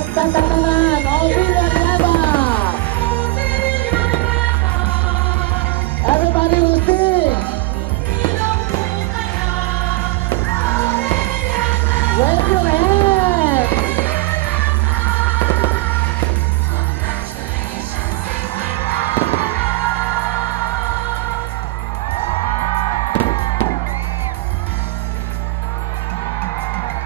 at katatanan o Villariaba. Everybody will sing. Wave your